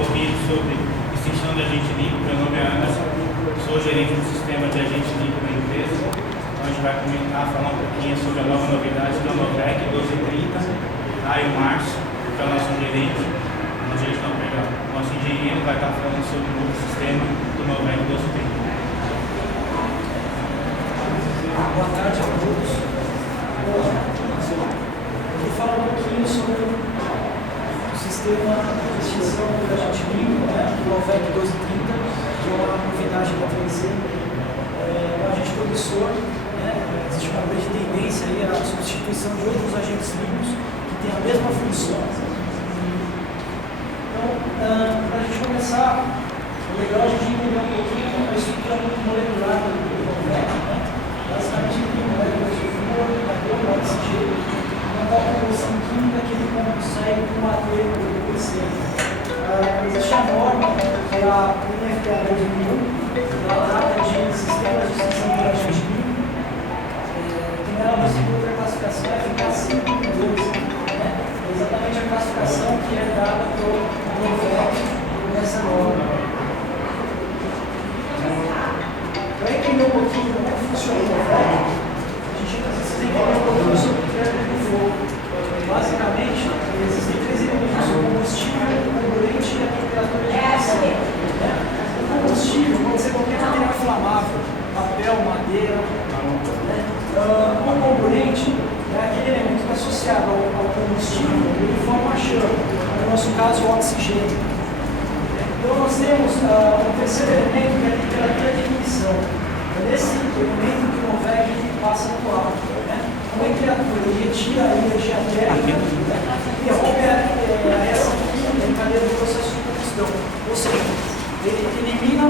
pouquinho sobre extinção de agente líquido. Meu nome é Anderson, sou gerente do sistema de agente líquido da empresa. Então a gente vai falar um pouquinho sobre a nova novidade da Novec 1230, e o Márcio, que é o nosso gerente. O nosso engenheiro vai estar falando sobre o novo sistema do Novec 1230. Boa tarde a todos. Vou falar um pouquinho sobre o sistema de extinção do agente líquido, o Novec 1230, que é uma novidade da 3E. O agente promissor, existe uma grande tendência aí à substituição de outros agentes líquidos que têm a mesma função. Então, para a gente começar, é legal a gente entender um pouquinho a estrutura molecular do Novec. Basicamente, ele tem moléculas de flúor, carbono, oxigênio, uma tal composição química que ele consegue combater o incêndio. Existe a norma, que é a NFPA 2001, ela trata de sistemas de extinção de agente líquido. Tem ela na segunda classificação, FK 5.2, exatamente a classificação que é dada pelo Novec nessa norma. Para entender um pouquinho como é que funciona o Novec, a gente precisa entender um pouquinho sobre o triângulo do fogo. Basicamente, existem três elementos: o combustível, o carburante e a temperatura de ignição. O combustível pode ser qualquer material inflamável, papel, madeira. O comburente é aquele elemento que é associado ao combustível, ele forma a chama, no nosso caso o oxigênio. Então nós temos o terceiro elemento, que é a temperatura de ignição. É nesse elemento que o Novec passa no ar. Como é criatura, ele retira a energia térmica e interrompe a reação química em cadeia do processo de combustão. Ou seja, ele elimina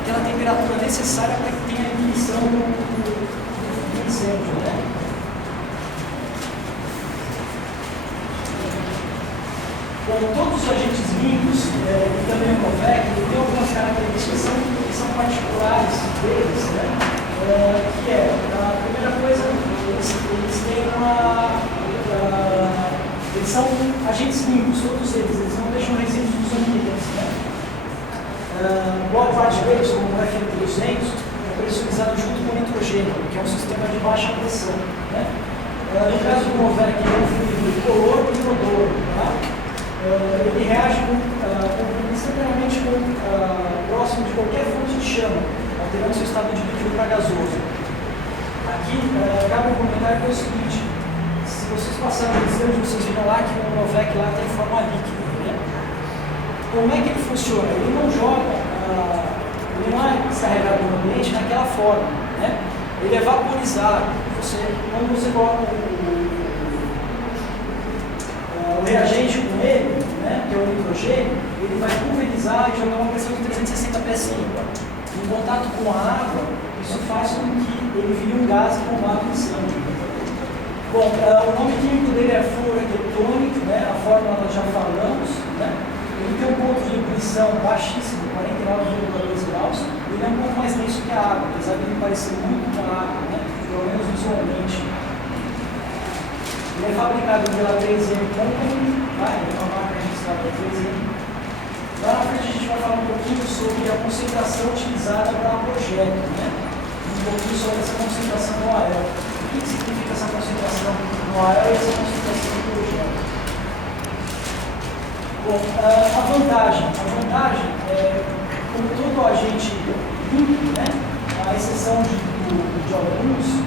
aquela temperatura necessária para que tenha a ignição do incêndio. Bom, todos os agentes líquidos e também o Novec têm algumas características que são particulares deles, que é, a primeira coisa, eles têm eles são agentes limpos, todos eles não deixam resíduos dos ambientes. Boa parte deles, como o FM300, é pressurizado junto com o nitrogênio, que é um sistema de baixa pressão. No caso do Novec, ele é um fluido incolor e inodoro. Ele reage instantaneamente próximo de qualquer fonte de chama, alterando seu estado de líquido para gasoso. Aqui, cabe um comentário que é o seguinte: se vocês passarem no sistema, vocês viram lá que o Novec lá tem forma líquida. Como é que ele funciona? Ele não joga, ele não é descarregado no ambiente naquela forma. Ele é vaporizado. Quando você coloca o reagente com ele, que é o nitrogênio, ele vai pulverizar e jogar uma pressão de 360 psi. Em contato com a água, isso faz com que ele vire um gás e combate o incêndio. Bom, o nome químico dele é fluorocarbônico, a fórmula nós já falamos. Ele tem um ponto de ebulição baixíssimo, 49,2 graus, e ele é um pouco mais denso que a água, apesar de ele parecer muito com a água, pelo menos visualmente. Ele é fabricado pela 3M Company, ele é uma marca registrada da 3M. Lá na frente a gente vai falar um pouquinho sobre a concentração utilizada para projeto, um pouquinho sobre essa concentração no AEL. O que significa essa concentração no AEL e essa concentração no projeto? Bom, a vantagem é, como todo agente limpo, a exceção de alguns,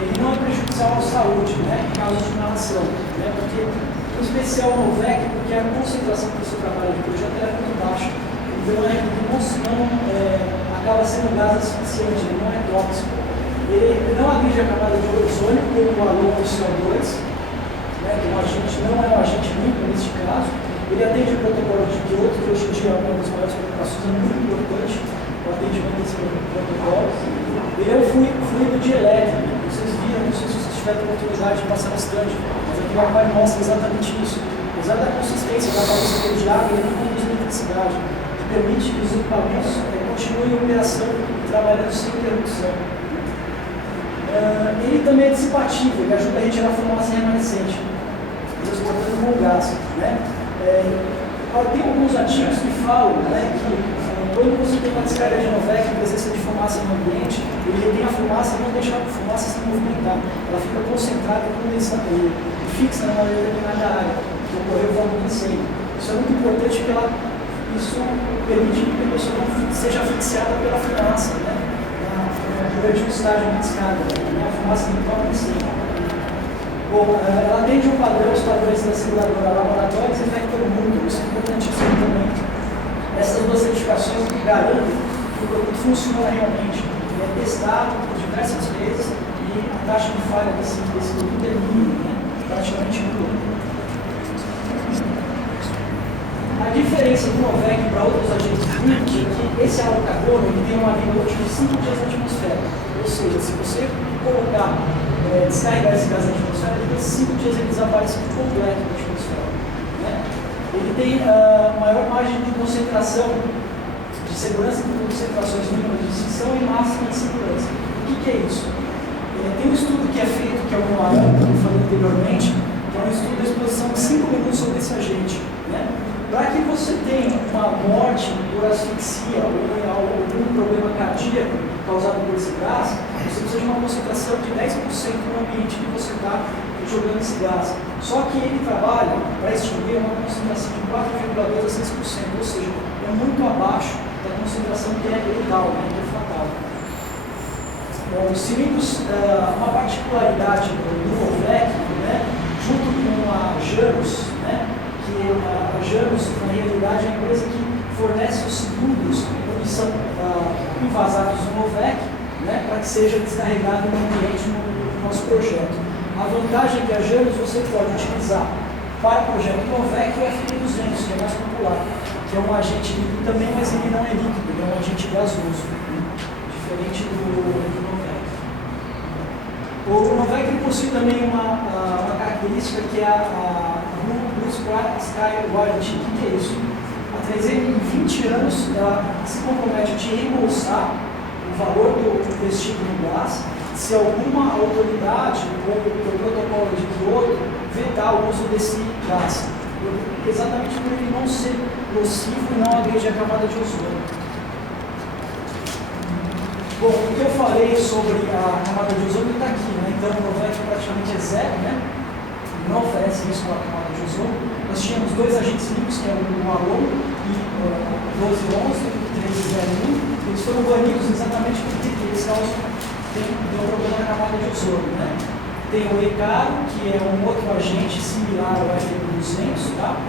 ele não é prejudicial à saúde, em caso de inalação, porque, em especial o Novec, porque a concentração do seu trabalho de projeto é muito baixa, então não acaba sendo gás asfixiante, ele não é tóxico. Ele não atinge a camada de ozônio, como o alô do CO2, o agente não é um agente limpo neste caso. Ele atende o protocolo de Kyoto, que hoje em dia é uma das maiores preocupações, é muito importante o atendimento desse protocolo. Ele é um fluido dielétrico. Vocês viram, não sei se vocês tiveram a oportunidade de passar no stand, mas aqui o mapa mostra exatamente isso. Apesar da consistência da cabeça de água, ele não conduz eletricidade, que permite que os equipamentos continuem em operação e trabalhando sem interrupção. Ele também é dissipativo, ele ajuda a retirar a fumaça remanescente, transportando com gás. Agora, tem alguns artigos que falam, né, que quando você tem uma descarga de Novec, a presença de fumaça no ambiente, ele retém a fumaça e não deixa a fumaça se movimentar. Ela fica concentrada e fixa numa determinada área, que ocorreu o fogo de incêndio. Isso é muito importante porque isso permite que a pessoa não seja asfixiada pela fumaça, né, durante o estágio de descarga. Né, a fumaça não toma incêndio. Bom, ela atende um padrão, os padrões da seguradora laboratórios e Vector Mundo, isso é importantíssimo também. Essas duas certificações garantem que o produto funciona realmente. Ele é testado por diversas vezes e a taxa de falha desse produto é mínima, né? Praticamente nula. A diferença do Novec para outros agentes químicos é que esse halocarbono ele tem uma vida útil de 5 dias na atmosfera. Ou seja, se você colocar, descarregar esse gás na atmosfera, depois de 5 dias ele desaparece por completo da atmosfera. Né? Ele tem maior margem de concentração de segurança com concentrações mínimas de extinção e máxima de segurança. O que é isso? Tem um estudo que é feito, que é o NOAEL, que eu falei anteriormente, que é um estudo de exposição de 5 minutos sobre esse agente. Né? Para que você tenha uma morte por asfixia ou algum problema cardíaco causado por esse gás, você precisa de uma concentração de 10% no ambiente que você está jogando esse gás. Só que ele trabalha para extinguir uma concentração de 4,2 a 6%, ou seja, é muito abaixo da concentração que é letal, né, que é fatal. Bom, os cilindros, uma particularidade do Novec, né, junto com a Janus, né, que a Janus, na realidade, é a empresa que fornece os cilindros que são envasados no Novec, né, para que seja descarregado no ambiente no nosso projeto. A vantagem é que a Janus você pode utilizar para o projeto Novec o F1200, que é mais popular, que é um agente líquido também, mas ele não é líquido, ele é um agente gasoso, né, diferente do Novec. O Novec possui também uma característica que é a Blue Sky Warranty. O que é isso? A 320 anos ela se compromete a te reembolsar o valor desse tipo de gás se alguma autoridade ou o protocolo de Kyoto vetar o uso desse gás. Exatamente por ele não ser nocivo e não agredir a camada de ozônio. Bom, o que eu falei sobre a camada de ozônio está aqui, né? Então o Novec praticamente é zero, né? Não oferece risco à camada de ozônio. Nós tínhamos dois agentes líquidos, que é o Alon e o 1211 e 1301. Eles foram banidos exatamente porque eles causam um problema na camada de ozônio, né? Tem o Ecaro, que é um outro agente similar ao FM200, tá?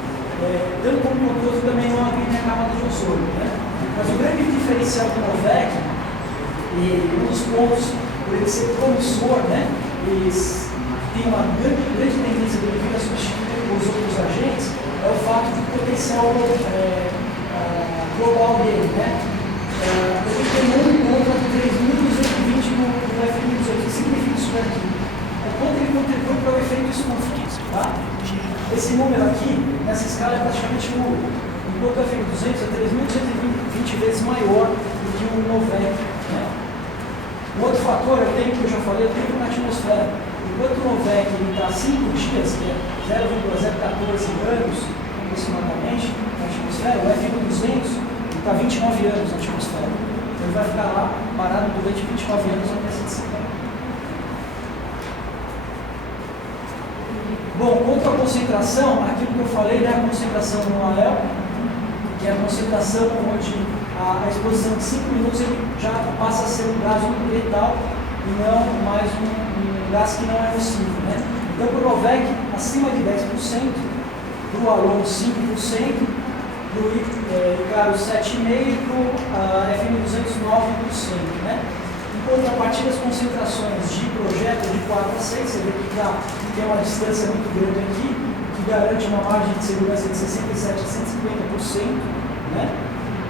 Tanto como o outro também não agride a camada de ozônio, né? Mas o grande diferencial do Novec, e um dos pontos por ele ser promissor, né? Eles têm uma grande tendência de vir a substituir os outros agentes, é o fato do potencial global dele, né? Ele tem um contra 3.220 no FM200. O que significa isso aqui? É quanto ele contribui para o efeito estufa, tá? Esse número aqui, nessa escala, é praticamente nulo. Enquanto o FM200 é 3.220 vezes maior do que o Novec, né? Um outro fator é o tempo que eu já falei, o tempo na atmosfera. Enquanto o Novec está 5 dias, que é 0,014 anos aproximadamente na atmosfera, o FM200 está 29 anos na atmosfera. Então ele vai ficar lá parado durante 29 anos até se dissiper. Bom, outra concentração, aquilo que eu falei, né, a concentração no AEL, que é a concentração onde a exposição de 5 minutos ele já passa a ser um gás letal e não mais um gás que não é nocivo, né? Então, para o Novec, acima de 10%, para o Alon 5%, para o Icaro 7,5% e para o FM200 9%, né? Em contrapartida, as concentrações de projeto de 4 a 6, você vê que já tem uma distância muito grande aqui, que garante uma margem de segurança de 67% a 150%, né?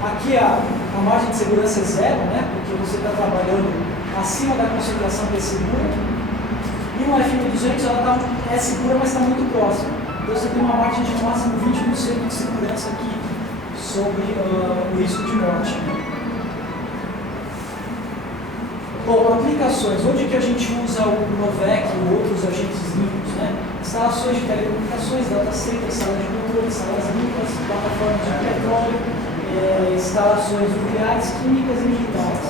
Aqui a margem de segurança é zero, né? Porque você está trabalhando acima da concentração que é segura. E no FM200 ela é segura, mas está muito próxima. Então você tem uma margem de no máximo 20% de segurança aqui sobre o risco de morte. Bom, aplicações. Onde que a gente usa o Novec ou outros agentes líquidos, né? instalações de telecomunicações, data centers, salas de controle, salas limpas, plataformas de petróleo, instalações nucleares, químicas e militares.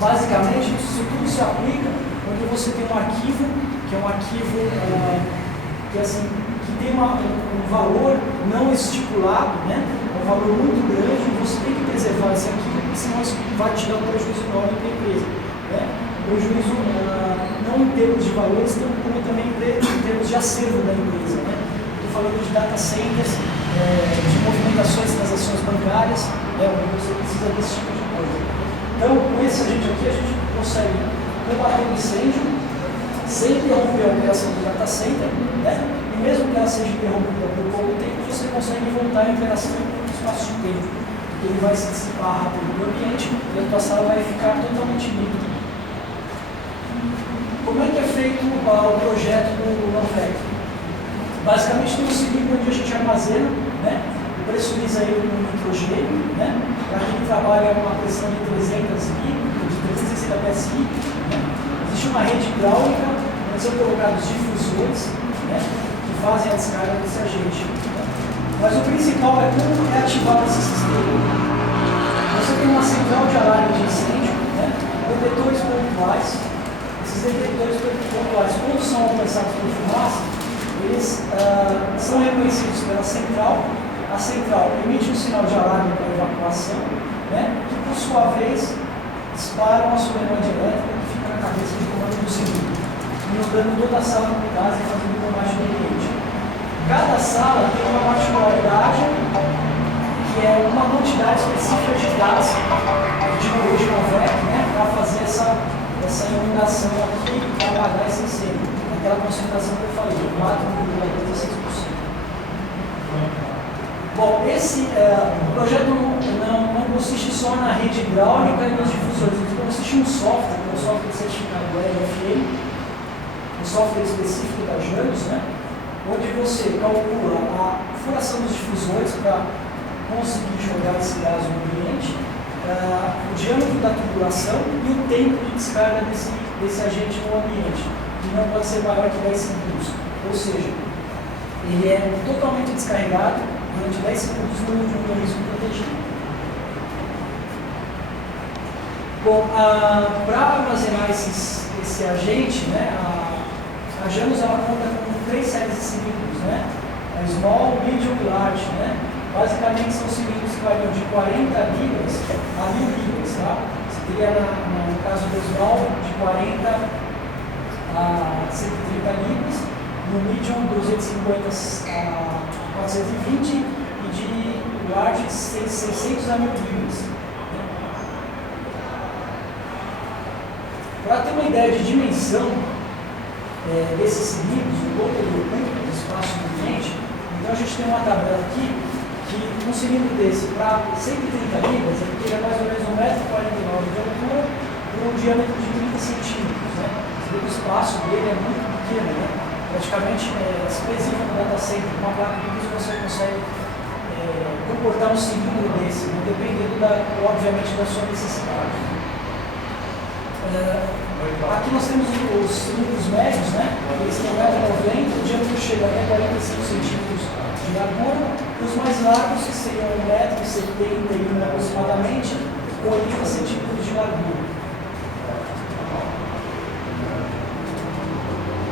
Basicamente, isso tudo se aplica quando você tem um arquivo, que é um arquivo que tem um valor não estipulado, né? Um valor muito grande, e você tem que preservar esse arquivo, porque senão isso vai te dar um prejuízo enorme para a empresa. Né? Prejuízo não em termos de valores, como também em termos de acervo da empresa. Né? Estou falando de data centers, de movimentações, transações bancárias, onde você precisa desse tipo de coisa. Então, com esse agente aqui, a gente consegue combater o incêndio sem interromper a operação do data center, né? E mesmo que ela seja interrompida por pouco tempo, você consegue voltar em operação em espaço de tempo. Ele vai se dissipar rápido do ambiente e a tua sala vai ficar totalmente limpa. Como é que é feito o projeto do Novec? Basicamente tem um cilindro onde a gente armazena, né? Pressuriza ele com nitrogênio, né? Para quem trabalha com uma pressão de 300 psi, né? Existe uma rede hidráulica, onde são colocados difusores, né? Que fazem a descarga desse agente. Né? Mas o principal é como é ativado esse sistema. Você tem uma central de alarme de incêndio, né? Detectores pontuais. Esses detectores pontuais, quando são alcançados por fumaça, eles são reconhecidos pela central. A central emite um sinal de alarme para evacuação, né? Que por sua vez dispara uma solenoide elétrica que fica na cabeça de comando do cilindro, inundando toda a sala com gás e fazendo combate do ambiente. Cada sala tem uma particularidade, que é uma quantidade específica de gás de origem Novec, né? Para fazer essa inundação aqui e apagar esse incêndio, aquela concentração que eu falei, 4,36%. Bom, esse projeto não consiste só na rede hidráulica e nos difusores, ele consiste em um software, que é um software certificado LFA, um software específico da Janus, né? Onde você calcula a furação dos difusores para conseguir jogar esse gás no ambiente, o diâmetro da tubulação e o tempo de descarga desse agente no ambiente, que não pode ser maior que 10 segundos. Ou seja, ele é totalmente descarregado durante 10 segundos no organismo protegido. Bom, para armazenar esse agente, né, a Janus ela conta com 3 séries de cilindros, né? A Small, Medium e Large, né? Basicamente são cilindros que variam de 40 libras a 1000 libras, tá? Você teria, no caso do Small, de 40 a 130 libras, no Medium, 250 a 420 e de Large, 600 a 1000 libras. Para ter uma ideia de dimensão desses cilindros, o quanto ele ocupa do espaço do ambiente, então a gente tem uma tabela aqui que um cilindro desse para 130 libras, ele teria mais ou menos 1,49 m de altura por um diâmetro de 30 centímetros. Né? O espaço dele é muito pequeno, né? Praticamente expressivo no data center, uma placa de vídeo você consegue comportar um cilindro desse, né? Dependendo, obviamente, da sua necessidade. Aqui nós temos os cilindros médios, né? Eles têm 1,90 m, o diâmetro chega até 45 centímetros de largura, e os mais largos, que seriam 1,71 m aproximadamente, com 80 centímetros de largura.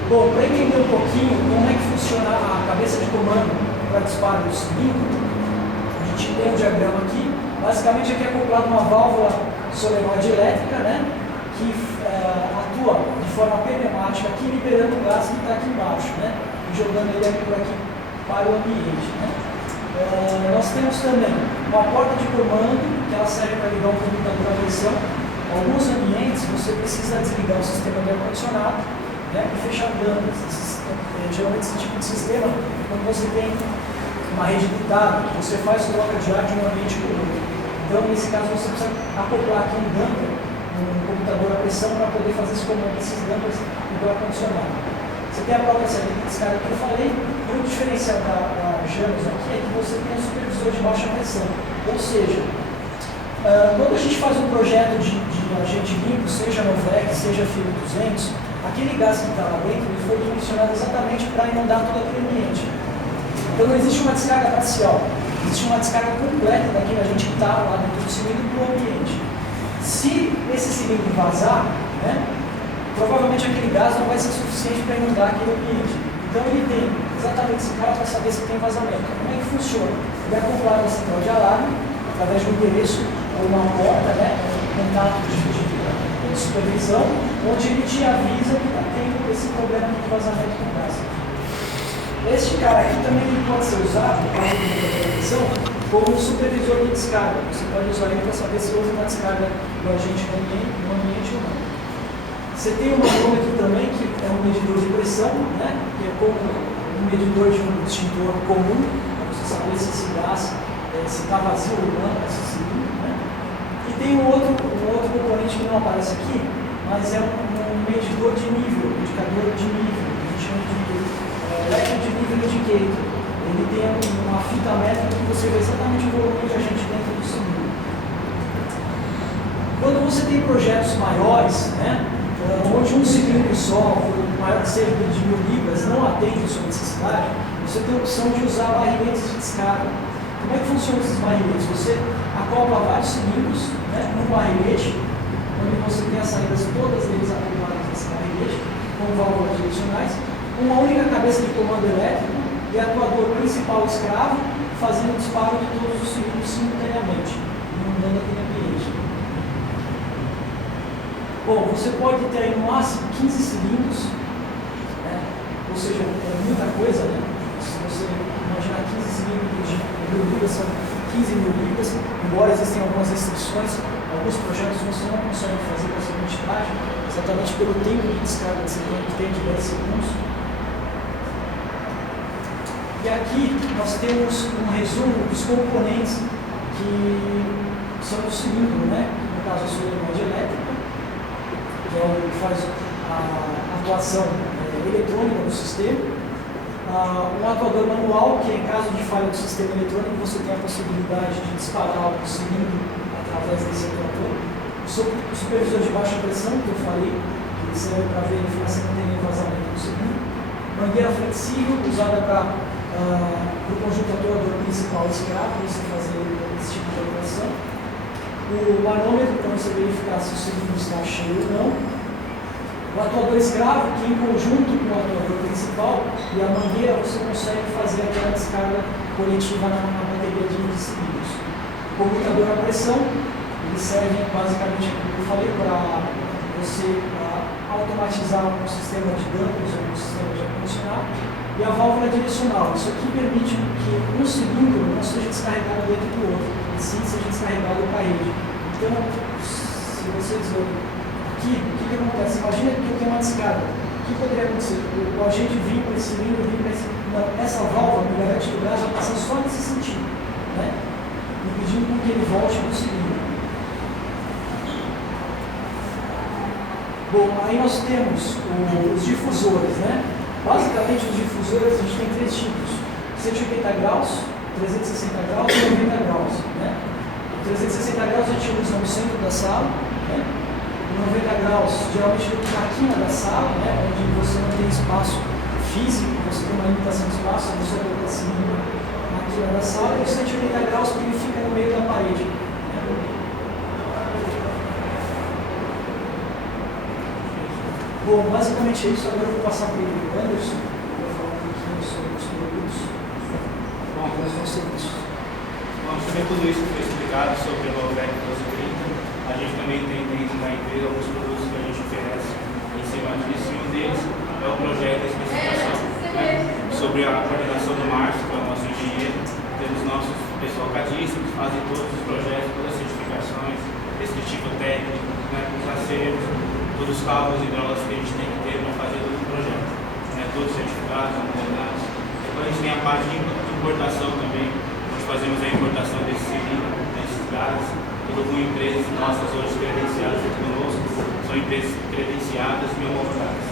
Bom, para entender um pouquinho como é que funciona a cabeça de comando para disparo do cilindro, a gente tem um diagrama aqui. Basicamente aqui é acoplado uma válvula solenoide elétrica, né? Que atua de forma pneumática aqui, liberando o gás que está aqui embaixo, né? E jogando ele por aqui para o ambiente, né? Nós temos também uma porta de comando, que ela serve para ligar um computador à pressão. Em alguns ambientes você precisa desligar o sistema de ar-condicionado, né? E fechar dampers. Geralmente esse tipo de sistema, quando você tem uma rede gritada, você faz troca de ar de um ambiente para o outro. Então, nesse caso, você precisa acoplar aqui um dumper, um computador à pressão, para poder fazer esse comando desses dampers do ar-condicionado. Você tem a própria saída de descarga que eu falei, e o diferencial da Janus aqui é que você tem um supervisor de baixa pressão. Ou seja, quando a gente faz um projeto de agente limpo, seja Novec, seja FIB 200, a aquele gás que está lá dentro ele foi dimensionado exatamente para inundar todo aquele ambiente. Então não existe uma descarga parcial, existe uma descarga completa daquilo a gente que está lá dentro do cilindro para o ambiente. Se esse cilindro vazar, né, provavelmente aquele gás não vai ser suficiente para inundar aquele ambiente. Então ele tem exatamente esse carro para saber se tem vazamento. Como é que funciona? Ele é acoplado à central de alarme, através de um endereço ou uma porta, né, um contato de supervisão, onde ele te avisa que está tendo esse problema de vazamento com gás. Este cara aqui também pode ser usado, por causa da televisão, como um supervisor de descarga. Você pode usar ele para saber se houve uma descarga do agente no ambiente ou não. Você tem um manômetro também, que é um medidor de pressão, né, que é como um medidor de um extintor comum, para você saber se esse gás está vazio ou não, esse cilindro. Né. E tem um outro componente que não aparece aqui, mas é um medidor de nível, um indicador de nível, a gente chama de electric nível indicator. Ele tem uma fita métrica que você vê exatamente o volume de agente dentro do cilindro. Quando você tem projetos maiores, né, onde um cilindro só, maior que seja de 1000 libras, não atende a sua necessidade, você tem a opção de usar barriletes de descarga. Como é que funcionam esses barriletes? Você acopla vários cilindros, né, num barrilete, onde você tem as saídas todas eles acopladas nesse barrilete, com válvulas direcionais, uma única cabeça de comando elétrico e atuador principal escravo, fazendo o disparo de todos os cilindros simultaneamente, inundando aquele ambiente. Bom, você pode ter aí no máximo 15 cilindros, né? Ou seja, é muita coisa, né? Se você imaginar 15 cilindros de 1000 libras, são 15 mil libras, embora existem algumas restrições, alguns projetos você não consegue fazer com essa quantidade, exatamente pelo tempo de descarga que você tem de 10 segundos. E aqui nós temos um resumo dos componentes que são do cilindro, né? No caso, a solenoide elétrica, que é o que faz a atuação eletrônica do sistema. Um atuador manual, que em caso de falha do sistema eletrônico, você tem a possibilidade de disparar o cilindro através desse atuador. O supervisor de baixa pressão, que eu falei, que serve para verificar se não tem nenhum vazamento do cilindro. Mangueira flexível, usada para o conjunto atuador principal escravo, para você fazer esse tipo de operação. O manômetro, para você verificar se o cilindro está cheio ou não. O atuador escravo, que em conjunto com o atuador principal e a mangueira, você consegue fazer aquela descarga coletiva na bateria de cilindros. O computador a pressão, ele serve basicamente, como eu falei, para você automatizar um sistema de dampers ou um sistema de ar-condicionado. E a válvula direcional, isso aqui permite que um cilindro não seja descarregado dentro do outro, e sim seja descarregado para ele. Então, se você dizer aqui, o que acontece? Imagina que eu tenho uma descarga. O que poderia acontecer? O agente vir para esse cilindro, vir para esse... Não, essa válvula me garante que o gás vai passar só nesse sentido, né? Impedindo que ele volte para o cilindro. Bom, aí nós temos os difusores, né? Basicamente, os difusores a gente tem três tipos: 180 graus, 360 graus e 90 graus. Né? O 360 graus a gente usa no centro da sala, né? O 90 graus geralmente na quina da sala, né? Onde você não tem espaço físico, você tem uma limitação de espaço, você coloca assim na quina da sala, e o 180 graus que ele fica no meio da parede. Né? Bom, basicamente é isso. Agora eu vou passar para o Anderson, que vai falar um pouquinho sobre os produtos. Bom, quais vão ser isso. Bom, sobre tudo isso que foi explicado sobre o VEC 1230, a gente também tem dentro da empresa alguns produtos que a gente oferece em cima disso, e um deles é o projeto de especificação, né? Sobre a coordenação do Márcio, que é o nosso engenheiro. Temos nossos pessoal cadíssimos que fazem todos os projetos, todas as certificações, descritivo técnico, né? Os acervos, todos os cálculos hidráulicos que a gente tem que ter para fazer todo o projeto, né? Todos certificados, homologados. Depois a gente tem a parte de importação também, onde fazemos a importação desse cilindro, desses gases, tudo com empresas nossas hoje credenciadas aqui conosco, são empresas credenciadas e homologadas.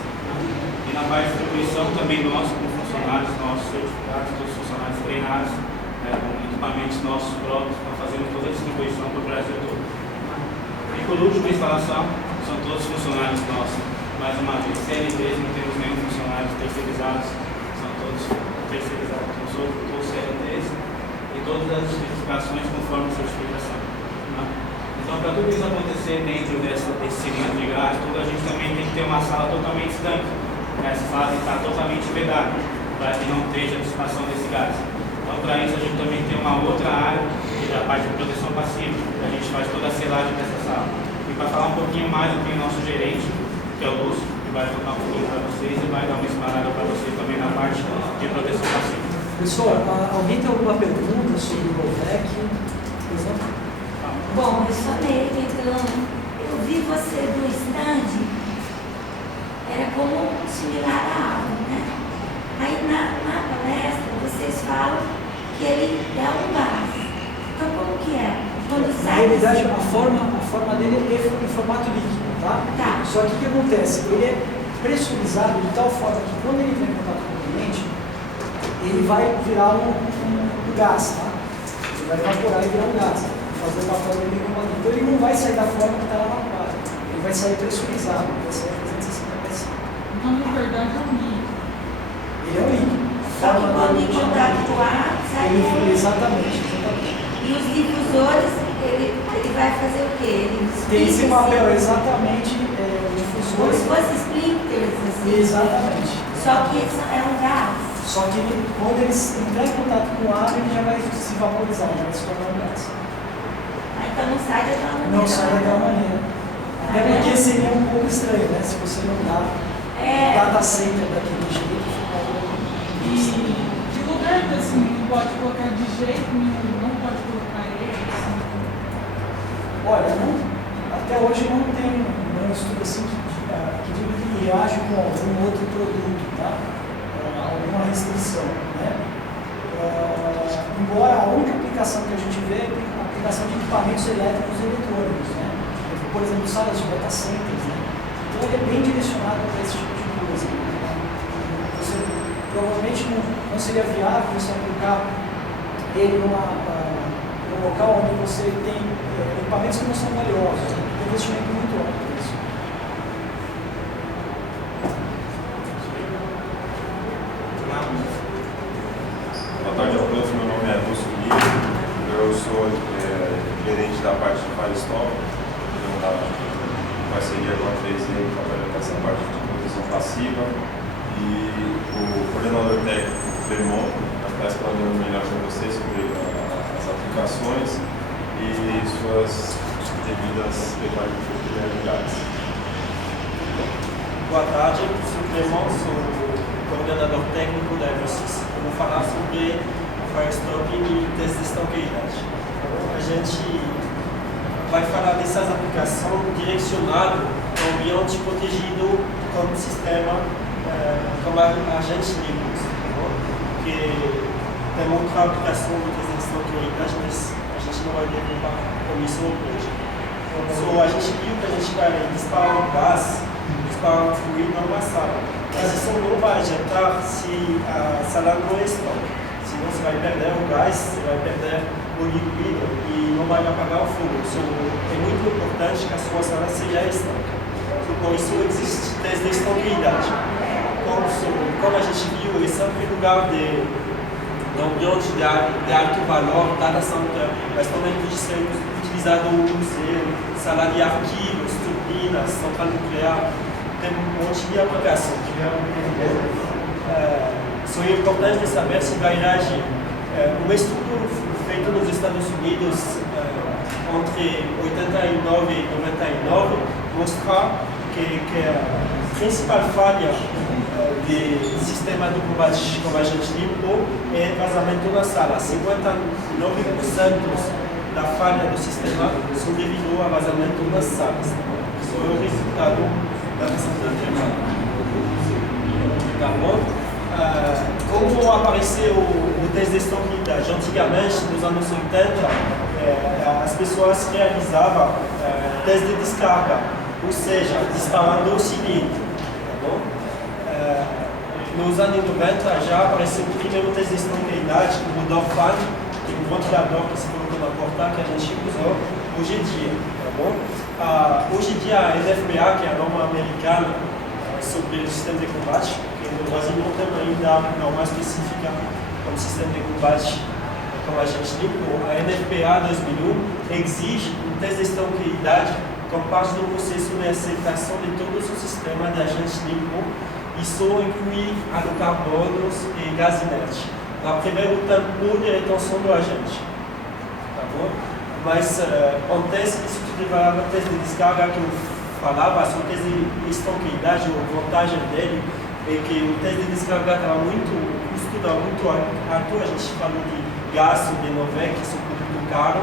E na parte de distribuição também nós, como funcionários, nossos certificados, todos os funcionários treinados, né? Com equipamentos nossos próprios, nós fazemos toda a distribuição para o Brasil todo. E por último, a instalação, são todos funcionários nossos, mais uma vez, CLTs, não temos nenhum funcionários terceirizados, são todos terceirizados pelos outros, todos CLTs, e todas as certificações conforme a certificação. Tá? Então, para tudo isso acontecer dentro desse cilindro de gás, a gente também tem que ter uma sala totalmente estanque. Essa sala tem que estar totalmente vedada, para que não esteja a dissipação desse gás. Então, para isso, a gente também tem uma outra área, que é a parte de proteção passiva, que a gente faz toda a selagem dessa sala. E para falar um pouquinho mais do que o nosso gerente, que é o Lúcio, que vai contar um pouquinho para vocês e vai dar uma explanada para vocês também na parte de proteção passiva. Pessoal, alguém tem alguma pergunta sobre o Voltec? Por exemplo? Bom, eu sou nele, então eu vi você do stand, era como similar à aula, né? Aí na palestra vocês falam que ele é um gás. Então como que é? Quando Na sai realidade, a forma dele é em formato líquido, tá? Tá. Só que o que acontece? Ele é pressurizado de tal forma que quando ele entra em contato com o cliente, ele vai virar um gás, tá? Ele vai evaporar e virar um gás, fazer o papel dele como ali. Então ele não vai sair da forma que está lá na quadra. Ele vai sair pressurizado, vai sair a 360 PSI. Então, na verdade, é um líquido. Ele é um líquido. só que quando em contato com o ar, sai Exatamente. E os difusores, ele vai fazer o quê? Ele Tem esse explica papel, assim, exatamente, como difusor. se fosse splitters, assim. Exatamente. Só que é um gás. Só que quando ele entrar em contato com o ar, ele já vai se vaporizar, já vai se tornar um gás. Então não sai daquela maneira. Não sai daquela maneira. Até porque seria um pouco estranho, né? Se você não dá data center daquele jeito, fica um pouco estranho. E que lugar assim, não pode colocar de jeito nenhum, não pode colocar ele, assim. Olha, até hoje não tem um estudo assim que diga que reage com algum outro produto, tá? Alguma restrição, né? Embora a única aplicação que a gente vê é a aplicação de equipamentos elétricos e eletrônicos, né? Por exemplo, salas de data centers, né? Então ele é bem direcionado para esse tipo de coisa. Você provavelmente não seria viável você aplicar ele num local onde você tem equipamentos que não são valiosos, né? Tem investimento muito alto por isso. Boa tarde a todos, meu nome é Lúcio Guilherme, eu sou gerente da parte de Firestore, da parceria com a 3E, trabalhando com essa parte de proteção passiva, e o coordenador técnico Clermont está explanando melhor para vocês sobre as aplicações e suas devidas peculiaridades. Boa tarde, sou o Clermont, sou coordenador técnico da Eversys. Eu vou falar sobre Firestore e teste de estanqueidade. A gente vai falar dessas aplicações direcionadas ao ambiente protegido como sistema, como agentes livres, que tem outra aplicação do teste de estanqueidade, mas a gente não vai derrubar com isso hoje. So, a gente viu que a gente vai disparar um gás, disparar um fluido numa sala. Mas isso não vai adiantar se a sala não é estanque. Senão você vai perder o gás, você vai perder o líquido e não vai apagar o fogo. So, é muito importante que a sua sala seja estanque. So, por isso existe teste de estanqueidade. Como a gente viu, é sempre lugar de ambiente de alto valor, data center, mas também pode ser utilizado no museu, sala de arquivos, turbinas, central nuclear, tem um monte de aplicações. Só é importante saber se vai reagir. Um estudo feito nos Estados Unidos entre 89 e 99 mostra que a principal falha do sistema de combate limpo é vazamento na sala. 59% da falha do sistema são devido a vazamento nas salas. Isso é o resultado da recente anterior. Tá bom? Como apareceu o teste de estanqueidade? Antigamente, nos anos 80, as pessoas realizavam teste de descarga, ou seja, disparando o cilindro. Tá bom? Nos anos 90 já apareceu o primeiro teste de estanqueidade, o Dorfan, que é um ventilador que se colocou na porta que a gente usou hoje em dia. Tá bom? Hoje em dia a NFPA, que é a norma americana, sobre o sistema de combate, porque no Brasil não tem ainda norma específica como sistema de combate como agente limpo. A NFPA 2001 exige um teste de estanqueidade como parte do processo de aceitação de todo o sistema de agente limpo. Isso inclui hidrocarbonos e gás inerte, para prever o tempo de retenção do agente. Tá bom? Mas um teste que substituirá o teste de descarga que eu falava, o teste de estanqueidade, a vantagem dele é que o teste de descarga estava muito, o custo estava muito alto, a gente falou de gasto de Novec, que são muito caro,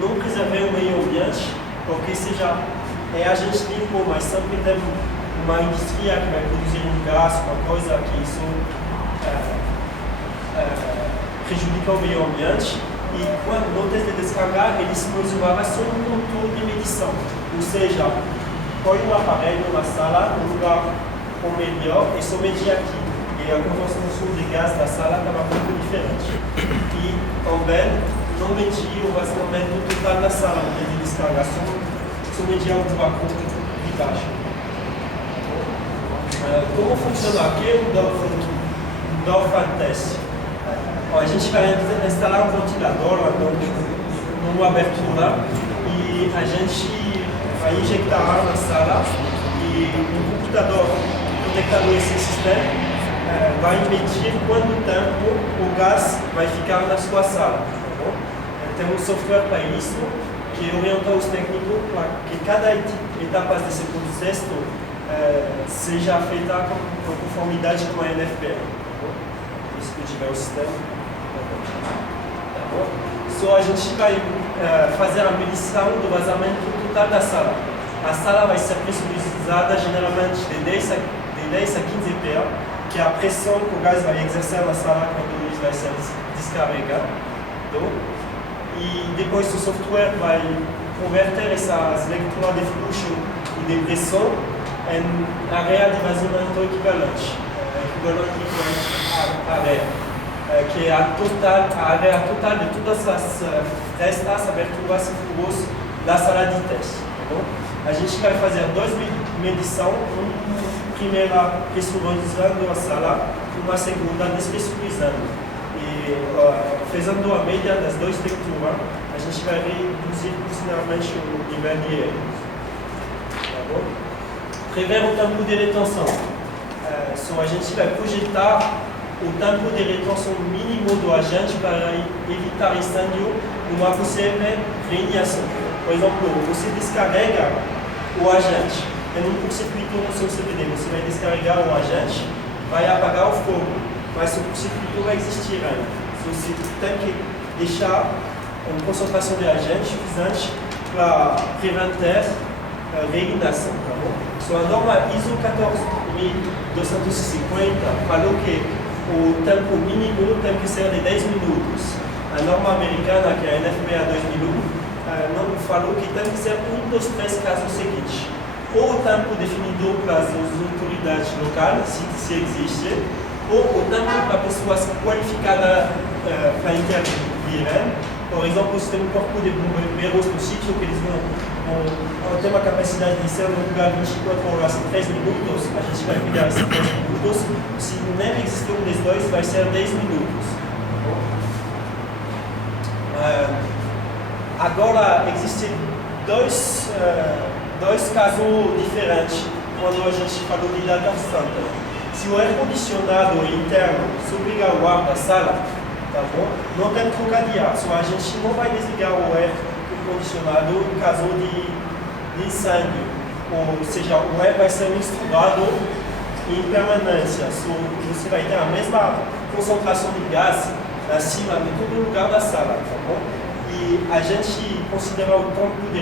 não preservar o meio ambiente, porque seja é agente limpo, mas sempre tem uma indústria que vai produzir um gás, uma coisa que isso prejudica o meio ambiente. E quando no teste de descarga, eles usavam só um controle de medição, ou seja, põe um aparelho na sala, um lugar melhor, e só medir aqui. E a concentração de gás da sala estava muito diferente. E também não media o vazamento total da sala, no teste de descarga, só media o vácuo de baixo. Como funciona aqui o Dorfman teste? A gente vai instalar um ventilador numa abertura e a gente vai injetar ar na sala e o computador conectado a esse sistema vai medir quanto tempo o gás vai ficar na sua sala. Tá bom? Tem um software para isso que orienta os técnicos para que cada etapa desse processo seja feita com conformidade com a NFPA. Isso que tiver o sistema. Tá bom? Só a gente vai fazer a medição do vazamento total da sala. A sala vai ser pressurizada geralmente de 10 a 15 pA, que é a pressão que o gás vai exercer na sala quando ele vai ser descarregado. E depois o software vai converter essas leituras de fluxo e de pressão em área de vazamento equivalente à área, que é a área total de todas as festas, aberturas e furos da sala de teste. Tá bom? A gente vai fazer duas medições, uma primeira pressurizando a sala, uma segunda despressurizando. E fazendo a média das duas leituras, a gente vai reduzir consideravelmente o nível de erro. Tá bom? Prever o tempo de retenção. A gente vai projetar o tempo de retenção mínimo do agente para evitar incêndio numa possível reiniação. Por exemplo, você descarrega o agente em um curto-circuito no seu CVD. Você vai descarregar o agente, vai apagar o fogo, mas o curto-circuito vai existir ainda. Você tem que deixar uma concentração de agente suficiente para prevenir reiniação. Tá bom? A norma ISO 14250 falou que o tempo mínimo tem que ser de 10 minutos. A norma americana, que é a NFPA 2001, não falou que tem que ser um dos três casos seguintes. Ou o tempo definido pelas autoridades locais, se existe, ou o tempo para pessoas qualificadas para intervir. Por exemplo, se tem um corpo de bombeiros no sítio que eles vão ter uma capacidade de ser no lugar 24 horas em 3 minutos, a gente vai pegar esses 3 minutos. Se nem existir um dos dois, vai ser 10 minutos. Agora, existem dois casos diferentes quando a gente falou de data center. Se o ar-condicionado interno subligar o ar da sala, tá bom? Não tem troca de ar, só a gente não vai desligar o ar-condicionado em caso de incêndio. Ou seja, o ar vai ser misturado em permanência. Você vai ter a mesma concentração de gás acima de todo lugar da sala, tá bom? E a gente considera o tempo de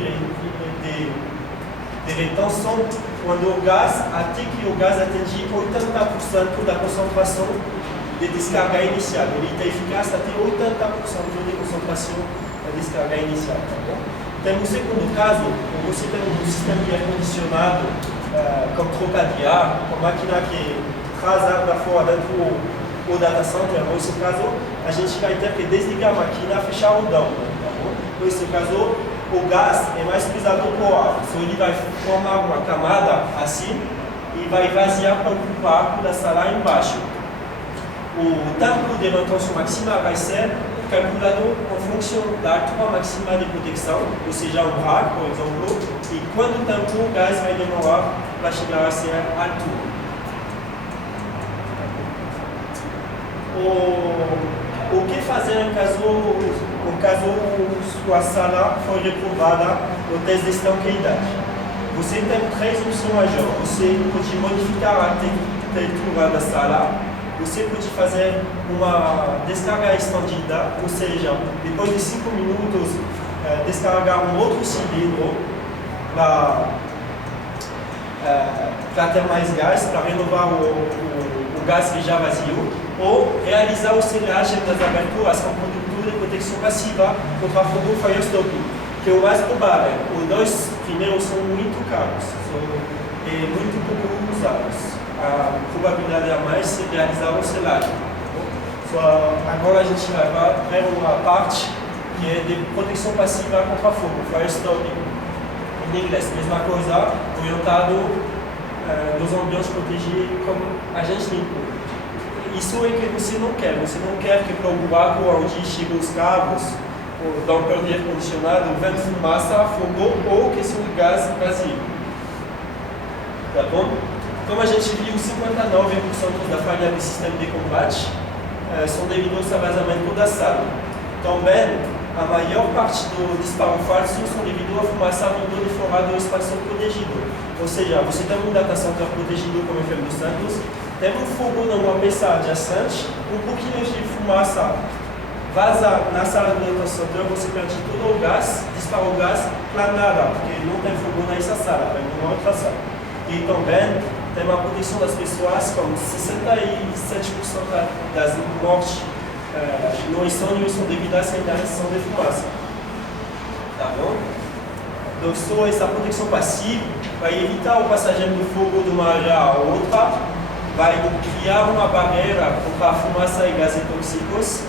retenção quando o gás, até que o gás atinge 80% da concentração de descarga inicial. Ele está eficaz até 80% de concentração da descarga inicial. Tá bom? Temos o segundo caso, você tem um sistema de ar-condicionado com troca de ar, com máquina que traz ar para fora dentro do data center. Nesse caso, a gente vai ter que desligar a máquina e fechar o down. Tá bom? Nesse caso, o gás é mais pesado que o ar, então ele vai formar uma camada assim e vai vaziar para o vácuo da sala embaixo. O tempo de manutenção máxima vai ser calculado em função da altura máxima de proteção, ou seja, um rack, por exemplo, e quanto tempo o gás vai demorar para chegar a ser alto. O que fazer em caso sua sala foi reprovada no teste de estanqueidade? Você tem três opções majeures. Você pode modificar a textura da sala, você pode fazer uma descarga estendida, ou seja, depois de 5 minutos, descarregar um outro cilindro para ter mais gás, para renovar o gás que já vazio, ou realizar o selagem das aberturas com produto de proteção passiva contra fogo Firestop, que é o mais provável. Os dois primeiros são muito caros e muito pouco usados. A probabilidade a mais é realizar o selagem. Agora a gente vai ver uma parte que é de proteção passiva contra fogo, Firestop. Em inglês, mesma coisa, orientado nos ambientes protegidos como agente limpo. Isso é que você não quer que para o buraco onde chegam os cabos, da um perder condicionado, venha fumaça, fogo ou que seja gás vazio. Tá bom? Como a gente viu, 59% da falha do sistema de combate são devidos ao vazamento da sala. Também, a maior parte do disparo falso são devido à fumaça vindo de fora do espaço protegido. Ou seja, você tem um data center protegido como FM dos Santos, tem um fogo numa peça adjacente, um pouquinho de fumaça vaza na sala do data center, você perde todo o gás, dispara o gás para nada, porque não tem fogo nessa sala, vai numa outra sala. E também tem uma proteção das pessoas, como 67% das mortes no incêndio são devidas à interação de fumaça. Tá bom? Então, só essa proteção passiva vai evitar o passageiro do fogo de uma área a outra, vai criar uma barreira contra a fumaça e gases tóxicos,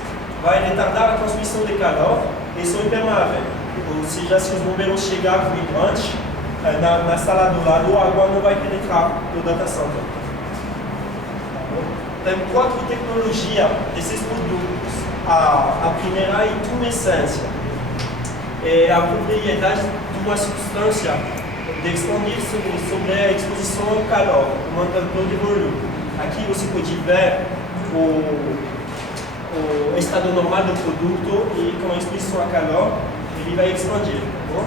vai retardar a transmissão de calor e são impermeáveis. Ou seja, se os bombeiros chegarem com hidrante, na sala do lado, a água não vai penetrar no data center. Tem 4 tecnologias desses produtos. A primeira é tumescência. É a propriedade de uma substância de expandir sobre a exposição ao calor, um mantenedor de volume. Aqui você pode ver o estado normal do produto e com a exposição a calor, ele vai expandir. Tá bom?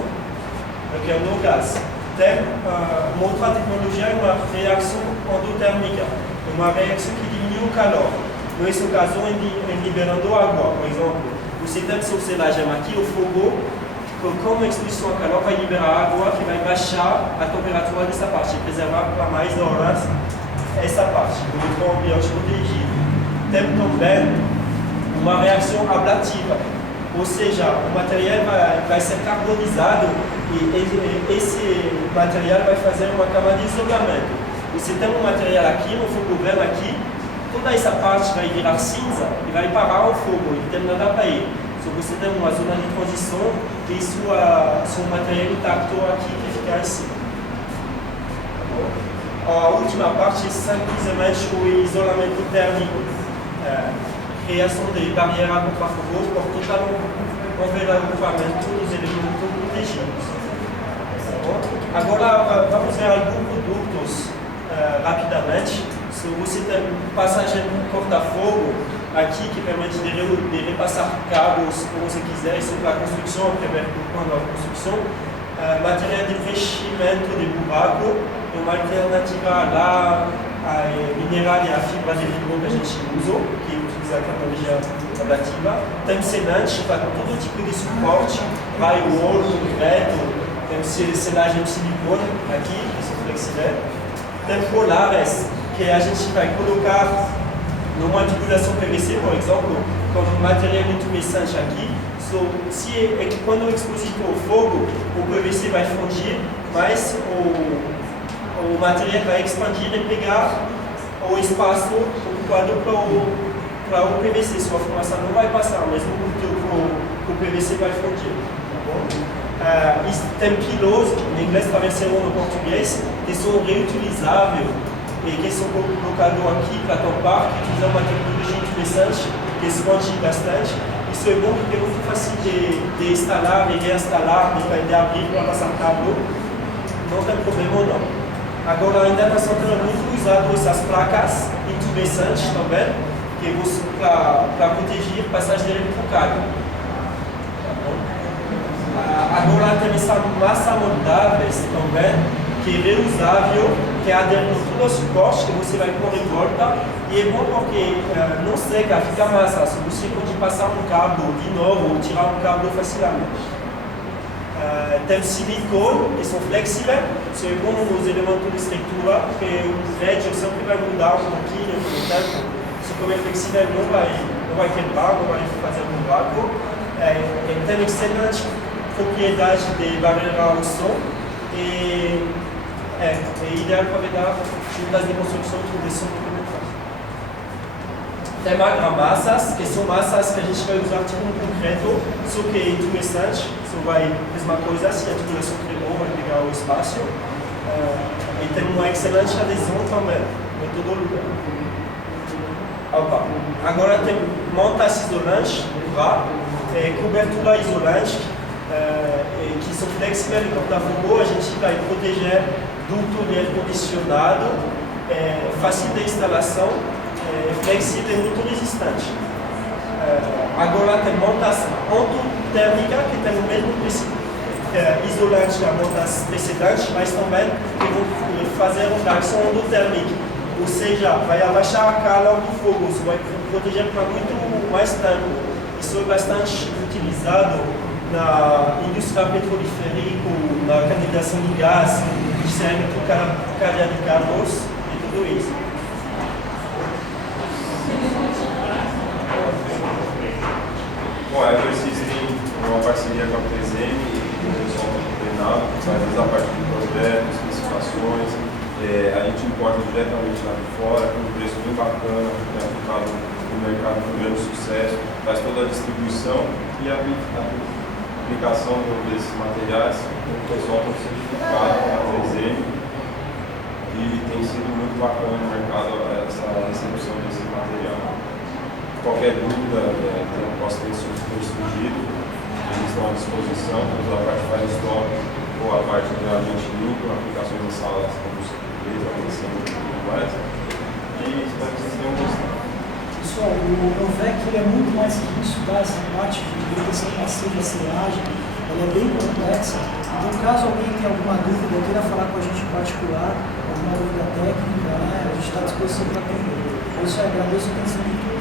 Aqui é o gás. Tem uma outra tecnologia, uma reação endotérmica, uma reação que diminui o calor. Nesse caso, liberando água, por exemplo. Você tem seu selagem aqui, o fogo, como a exposição a calor vai liberar água que vai baixar a temperatura dessa parte, preservar para mais horas essa parte, do ambiente protegido. Tem também uma reação ablativa, ou seja, o material vai ser carbonizado e esse material vai fazer uma camada de isolamento. Você tem um material aqui, um fogo verde aqui, toda essa parte vai virar cinza e vai parar o fogo, e não tem nada para ir. Se você tem uma zona de transição e seu material intacto aqui que fica assim. A última parte é simplesmente o isolamento térmico, criação de barreira contra fogo por total envelopamento dos elementos protegidos. Agora vamos ver alguns produtos rapidamente. Se você tem passagem corta-fogo aqui que permite de repassar cabos como você quiser, isso para a construção, quando a construção, material de preenchimento de buraco, é uma alternativa lá a mineral e a fibra de vidro que a gente usa, que utiliza a tecnologia adaptativa. Tem semente para todo tipo de suporte, drywall, concreto, tem selagem de silicone aqui, que são flexíveis. Tem polares que a gente vai colocar numa tubulação PVC, por exemplo, como material de tumescente aqui. Quando exposito ao fogo, o PVC vai fundir, mas o material vai expandir e pegar o espaço ocupado para o PVC. Sua fumaça não vai passar, mesmo porque o PVC vai fundir. Tá bom? Tem pilos, em inglês talvez seja no português, que são reutilizáveis. e que são colocados aqui para tampar, que utilizam uma tecnologia interessante, que expande bastante. Isso é bom porque é muito fácil de instalar, de reinstalar, de abrir para passar cabo. Não tem problema não. Agora ainda está sendo muito usado essas placas intumescentes também, que para proteger a passagem dele para o carro. Agora tem essa massa moldáveis também, que é reusável, que adere a todo o suporte que você vai pôr em volta. E é bom porque não seca, fica massa. Você pode passar um cabo de novo ou tirar um cabo facilmente. Tem silicone, que são flexíveis, isso é bom nos elementos de estrutura, porque o thread sempre vai mudar um pouquinho com o tempo. Se como é flexível, não vai quebrar, não vai fazer um buraco. Tem excelente propriedade de barreira ao som e é ideal para dar juntas de construção de som complementar. Tem argamassas, que são massas que a gente vai usar tipo um concreto, só que é intumescente, só vai a mesma coisa, se a titulação cremou, vai pegar o espaço. E tem uma excelente adesão também, em todo lugar. Agora tem montas isolantes, cobertura isolante, que são flexíveis no corta-fogo, a gente vai proteger do túnel condicionado, fácil de instalação, flexível e muito resistente. Agora tem montas antotérmicas que tem o mesmo princípio isolante que a montas precedentes, mas também que vão fazer uma reação endotérmica, ou seja, vai abaixar a calor do fogo, isso vai proteger para muito mais tempo. Isso é bastante utilizado na indústria petrolífera, na canalização de gás, que serve para o cadeia de carros e tudo isso. Bom, a Eversys tem uma parceria com a 3M e o pessoal está treinado, faz a parte do projeto, especificações, a gente importa diretamente lá de fora, com um preço bem bacana, aplicado no mercado com grande sucesso, faz toda a distribuição e a aplicação desses materiais, o pessoal está certificado com a 3M e tem sido muito bacana no mercado essa recepção desse material. Qualquer dúvida que possa ter surgido, eles estão à disposição, temos a parte de Firestore ou a parte de agente limpo, aplicações em salas como surpresa, aquecimento e tudo mais. E espero que vocês tenham gostado. Pessoal, o Novec é muito mais que isso, tá? Essa parte de proteção passiva, serragem, ela é bem complexa. Então, caso alguém tenha alguma dúvida, queira falar com a gente em particular, alguma dúvida técnica, né? A gente está à disposição para atender. Eu só agradeço a atenção de todos.